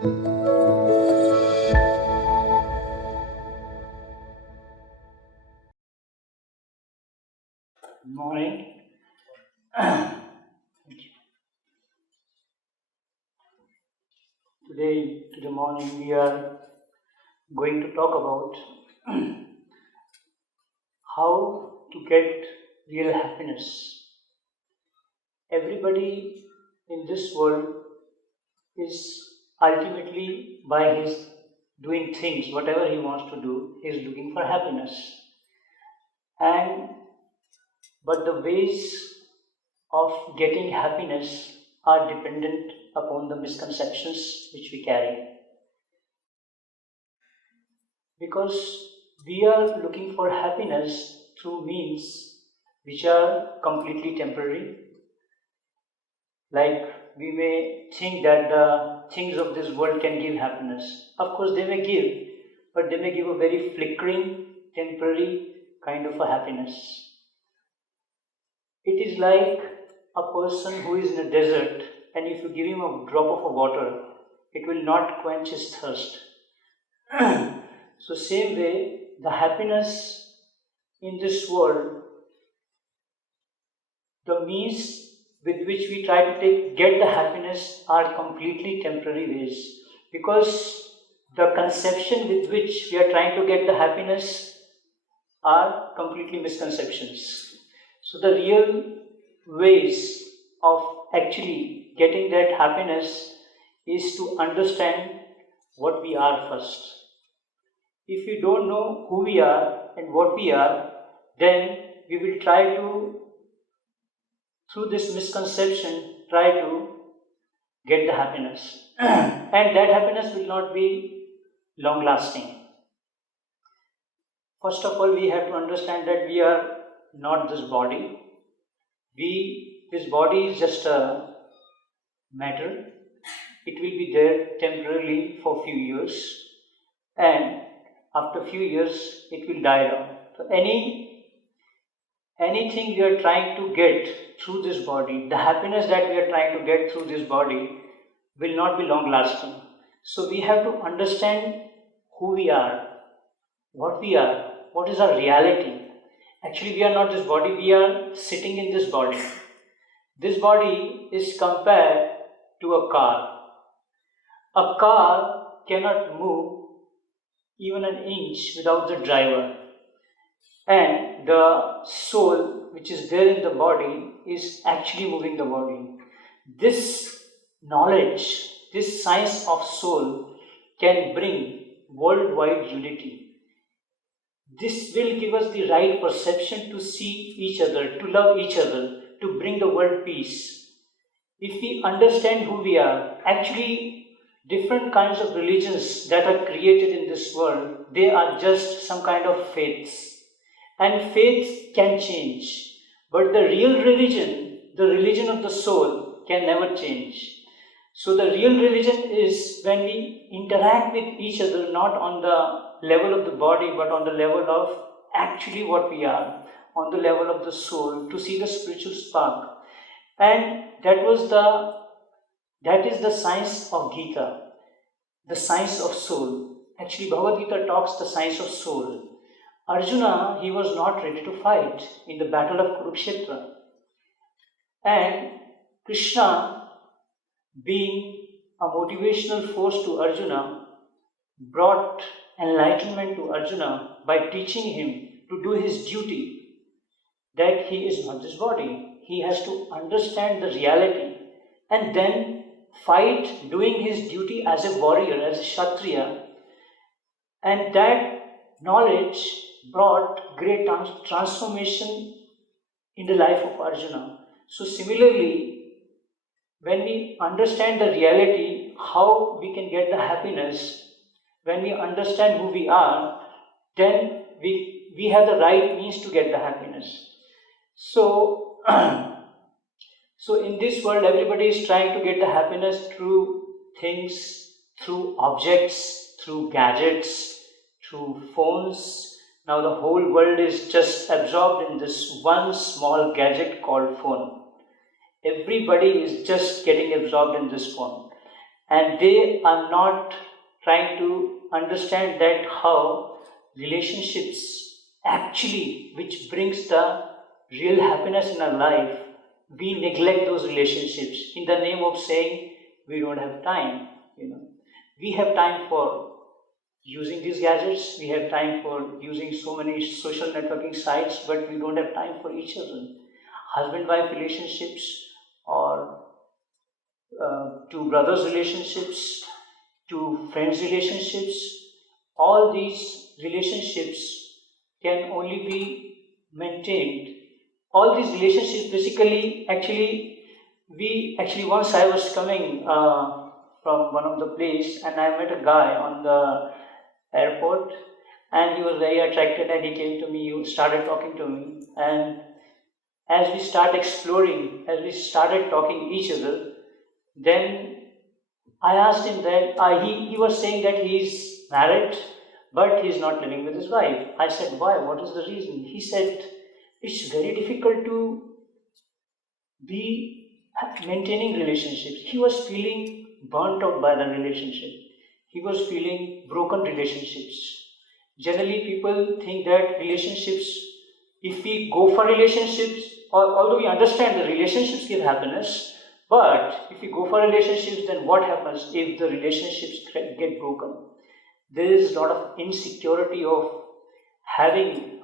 Good morning. Today, to the morning, we are going to talk about how to get real happiness. Everybody in this world is ultimately, by his doing things, whatever he wants to do, is looking for happiness. But the ways of getting happiness are dependent upon the misconceptions which we carry. Because we are looking for happiness through means which are completely temporary. Like we may think that the things of this world can give happiness. Of course they may give, but they may give a very flickering, temporary kind of a happiness. It is like a person who is in a desert, and if you give him a drop of water, it will not quench his thirst. So same way, the happiness in this world, the means with which we try to get the happiness are completely temporary ways, because the conception with which we are trying to get the happiness are completely misconceptions. So the real ways of actually getting that happiness is to understand what we are first. If we don't know who we are and what we are, then we will try to, through this misconception, try to get the happiness. And that happiness will not be long lasting. First of all, we have to understand that we are not this body. This body is just a matter. It will be there temporarily for few years, and after few years it will die down. So anything we are trying to get through this body, the happiness that we are trying to get through this body will not be long lasting. So we have to understand who we are, what we are, what is our reality. Actually, we are not this body, we are sitting in this body. This body is compared to a car. A car cannot move even an inch without the driver. And the soul which is there in the body is actually moving the body. This knowledge, this science of soul can bring worldwide unity. This will give us the right perception to see each other, to love each other, to bring the world peace. If we understand who we are, actually different kinds of religions that are created in this world, they are just some kind of faiths. And faith can change. But the real religion, the religion of the soul, can never change. So the real religion is when we interact with each other, not on the level of the body, but on the level of actually what we are, on the level of the soul, to see the spiritual spark. And that is the science of Gita, the science of soul. Actually, Bhagavad Gita talks the science of soul. Arjuna, he was not ready to fight in the battle of Kurukshetra. And Krishna, being a motivational force to Arjuna, brought enlightenment to Arjuna by teaching him to do his duty, that he is not this body. He has to understand the reality and then fight doing his duty as a warrior, as a Kshatriya. And that knowledge brought great transformation in the life of Arjuna. So similarly, when we understand the reality, how we can get the happiness, when we understand who we are, then we have the right means to get the happiness. So, so in this world, everybody is trying to get the happiness through things, through objects, through gadgets, through phones. Now the whole world is just absorbed in this one small gadget called phone. Everybody is just getting absorbed in this phone. and they are not trying to understand that how relationships actually, which brings the real happiness in our life, we neglect those relationships in the name of saying we don't have time. We have time for using these gadgets, we have time for using so many social networking sites, but we don't have time for each other. Husband-wife relationships, or two brothers relationships, to friends relationships, all these relationships can only be maintained. All these relationships basically, once I was coming from one of the place, and I met a guy on the airport, and he was very attracted, and he came to me, he started talking to me, and as we start exploring, as we started talking each other, then I asked him that he was saying that he's married, but he's not living with his wife. I said, why? What is the reason? He said, it's very difficult to be maintaining relationships. He was feeling burnt out by the relationship. He was feeling broken relationships. Generally, people think that relationships, if we go for relationships, although we understand the relationships give happiness, but if we go for relationships, then what happens if the relationships get broken? There is a lot of insecurity of having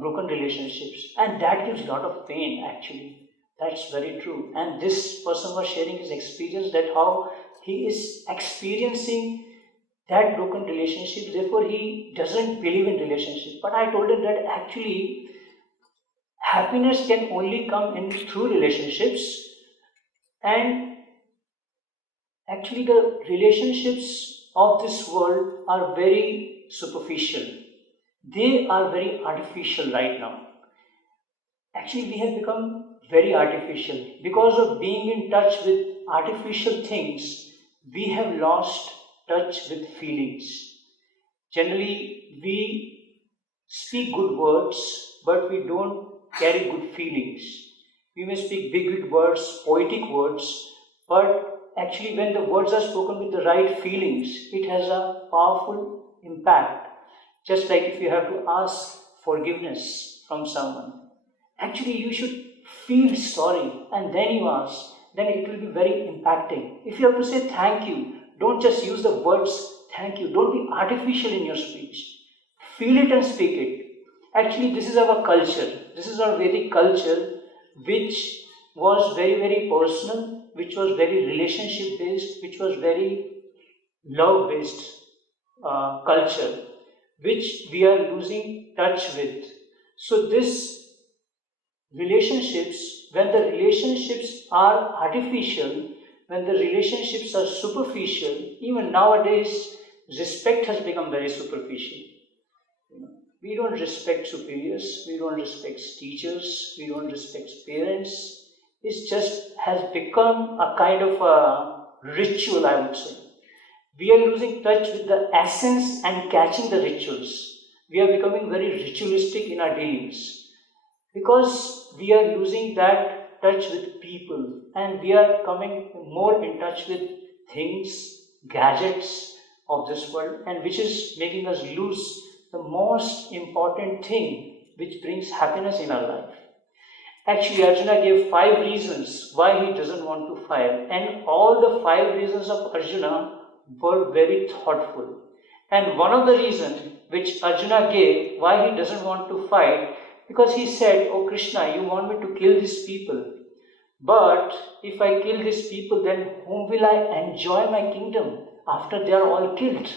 broken relationships, and that gives a lot of pain actually. That's very true. And this person was sharing his experience, that how he is experiencing that broken relationship, therefore he doesn't believe in relationship. But I told him that actually happiness can only come in through relationships, and actually the relationships of this world are very superficial. They are very artificial right now. Actually, we have become very artificial. Because of being in touch with artificial things, we have lost touch with feelings. Generally, we speak good words, but we don't carry good feelings. We may speak big words, poetic words, but actually when the words are spoken with the right feelings, it has a powerful impact. Just like if you have to ask forgiveness from someone, actually you should feel sorry and then you ask, then it will be very impacting. If you have to say thank you, don't just use the words thank you. Don't be artificial in your speech. Feel it and speak it. Actually, this is our culture. This is our Vedic culture, which was very personal, which was very relationship based, which was very love based culture, which we are losing touch with. So this relationships, when the relationships are artificial, when the relationships are superficial, even nowadays respect has become very superficial. We don't respect superiors, we don't respect teachers, we don't respect parents. It just has become a kind of a ritual, I would say. We are losing touch with the essence and catching the rituals. We are becoming very ritualistic in our dealings because we are losing that touch with people, and we are coming more in touch with things, gadgets of this world, and which is making us lose the most important thing which brings happiness in our life. Actually, Arjuna gave 5 reasons why he doesn't want to fight, and all the 5 reasons of Arjuna were very thoughtful. And one of the reasons which Arjuna gave why he doesn't want to fight, because he said, "Oh Krishna, you want me to kill these people, but if I kill these people, then whom will I enjoy my kingdom after they are all killed?"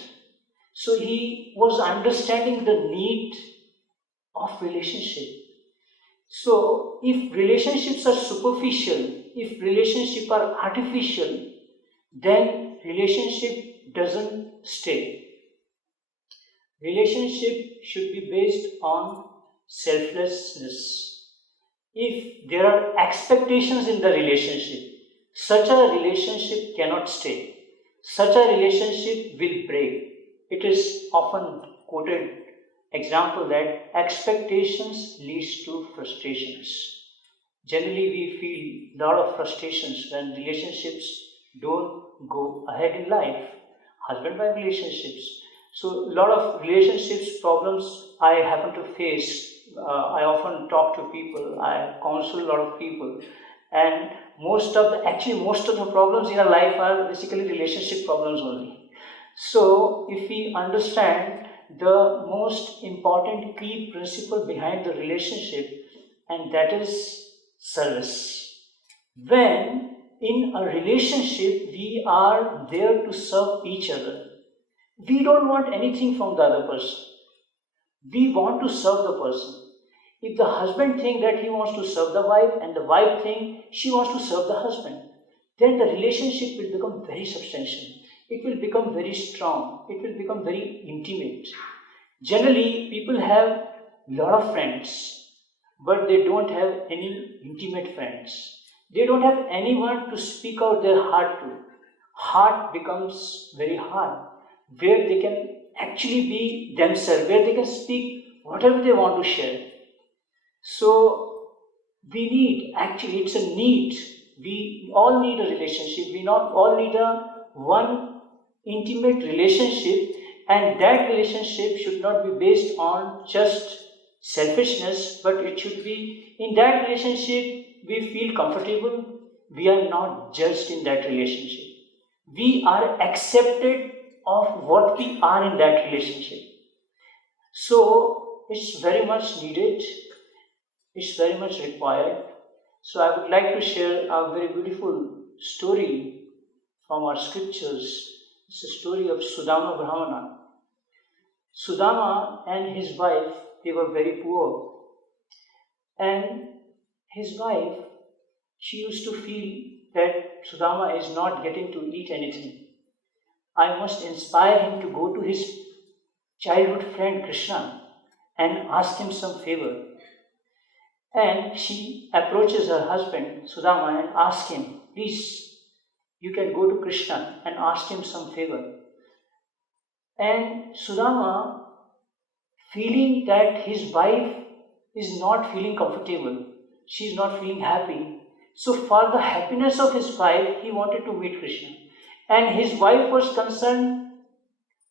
So he was understanding the need of relationship. So if relationships are superficial, if relationships are artificial, then relationship doesn't stay. Relationship should be based on selflessness. If there are expectations in the relationship, such a relationship cannot stay. Such a relationship will break. It is often quoted example that expectations leads to frustrations. Generally, we feel a lot of frustrations when relationships don't go ahead in life. Husband-wife relationships. So a lot of relationships problems I happen to face. I often talk to people, I counsel a lot of people, and most of the problems in our life are basically relationship problems only. So if we understand the most important key principle behind the relationship, and that is service. When in a relationship we are there to serve each other, we don't want anything from the other person. We want to serve the person. If the husband thinks that he wants to serve the wife and the wife thinks she wants to serve the husband, then the relationship will become very substantial. It will become very strong. It will become very intimate. Generally, people have a lot of friends, but they don't have any intimate friends. They don't have anyone to speak out their heart to. Heart becomes very hard, where they can actually be themselves, where they can speak whatever they want to share. So we need, actually it's a need. We all need a relationship. We not all need a one intimate relationship, and that relationship should not be based on just selfishness, but it should be, in that relationship we feel comfortable. We are not judged in that relationship. We are accepted of what we are in that relationship. So it's very much needed, it's very much required. So I would like to share a very beautiful story from our scriptures. It's a story of Sudama Brahmana. Sudama and his wife, they were very poor. And his wife, she used to feel that Sudama is not getting to eat anything. I must inspire him to go to his childhood friend Krishna and ask him some favor. And she approaches her husband Sudama and asks him, please, you can go to Krishna and ask him some favor. And Sudama, feeling that his wife is not feeling comfortable, she is not feeling happy, so for the happiness of his wife, he wanted to meet Krishna. And his wife was concerned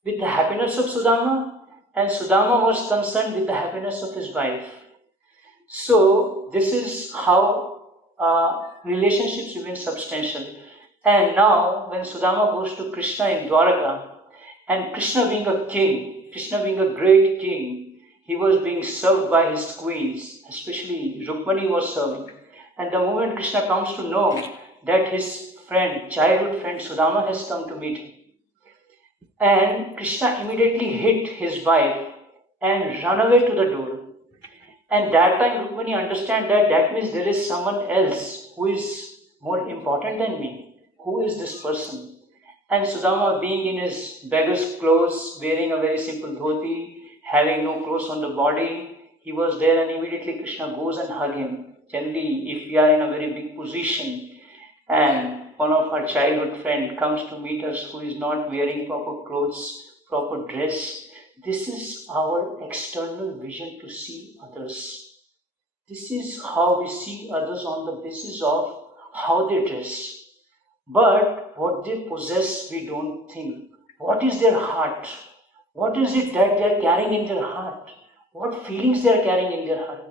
with the happiness of Sudama, and Sudama was concerned with the happiness of his wife. So this is how relationships remain substantial. And now when Sudama goes to Krishna in Dwaraka, and Krishna being a king, Krishna being a great king, he was being served by his queens, especially Rukmani was serving. And the moment Krishna comes to know that his friend, childhood friend Sudama has come to meet him, and Krishna immediately hit his wife and run away to the door. And that time Rukmani understand that that means there is someone else who is more important than me. Who is this person? And Sudama, being in his beggar's clothes, wearing a very simple dhoti, having no clothes on the body, he was there, and immediately Krishna goes and hugs him. Generally, if we are in a very big position and one of our childhood friend comes to meet us who is not wearing proper clothes, proper dress, this is our external vision to see others. This is how we see others, on the basis of how they dress. But what they possess, we don't think. What is their heart? What is it that they are carrying in their heart? What feelings they are carrying in their heart?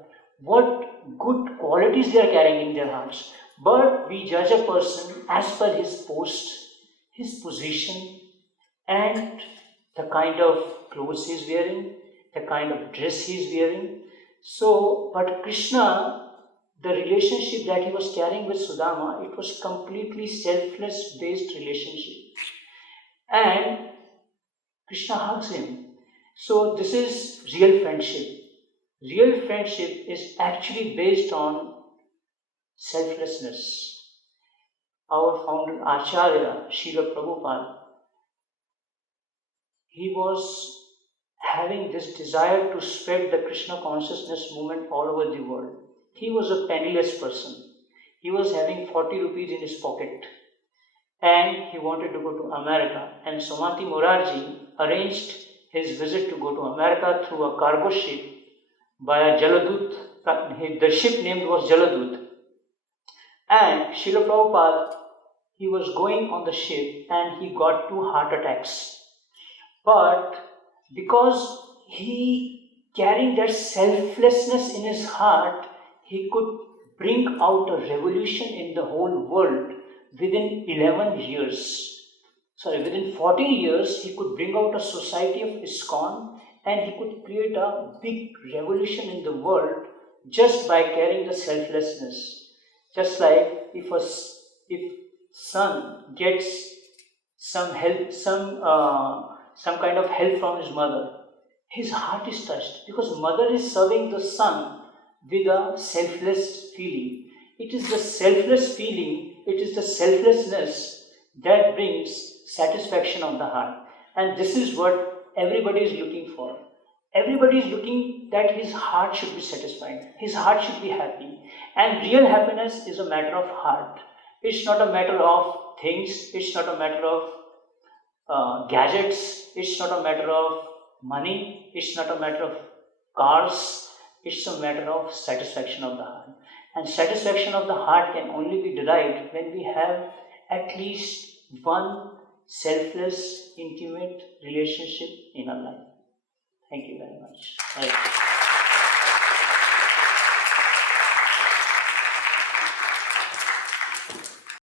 What good qualities they are carrying in their hearts? But we judge a person as per his post, his position, and the kind of clothes he is wearing, the kind of dress he is wearing. So, but Krishna, the relationship that he was carrying with Sudama, it was completely selfless based relationship. And Krishna hugs him. So this is real friendship. Real friendship is actually based on selflessness. Our founder Acharya, Srila Prabhupada, he was having this desire to spread the Krishna consciousness movement all over the world. He was a penniless person. He was having 40 rupees in his pocket, and he wanted to go to America. And Somati Morarji arranged his visit to go to America through a cargo ship by a Jaladut. The ship name was Jaladut. And Srila Prabhupada he was going on the ship and he got 2 heart attacks. But because he carrying that selflessness in his heart, he could bring out a revolution in the whole world within 11 years. Within 14 years, he could bring out a society of ISKCON and he could create a big revolution in the world just by carrying the selflessness. Just like if son gets some help, some kind of help from his mother, his heart is touched because mother is serving the son with a selfless feeling. It is the selfless feeling, it is the selflessness that brings satisfaction of the heart. And this is what everybody is looking for. Everybody is looking that his heart should be satisfied, his heart should be happy. And real happiness is a matter of heart. It's not a matter of things, it's not a matter of gadgets, it's not a matter of money, it's not a matter of cars, it's a matter of satisfaction of the heart. And satisfaction of the heart can only be derived when we have at least one selfless, intimate relationship in our life. Thank you very much.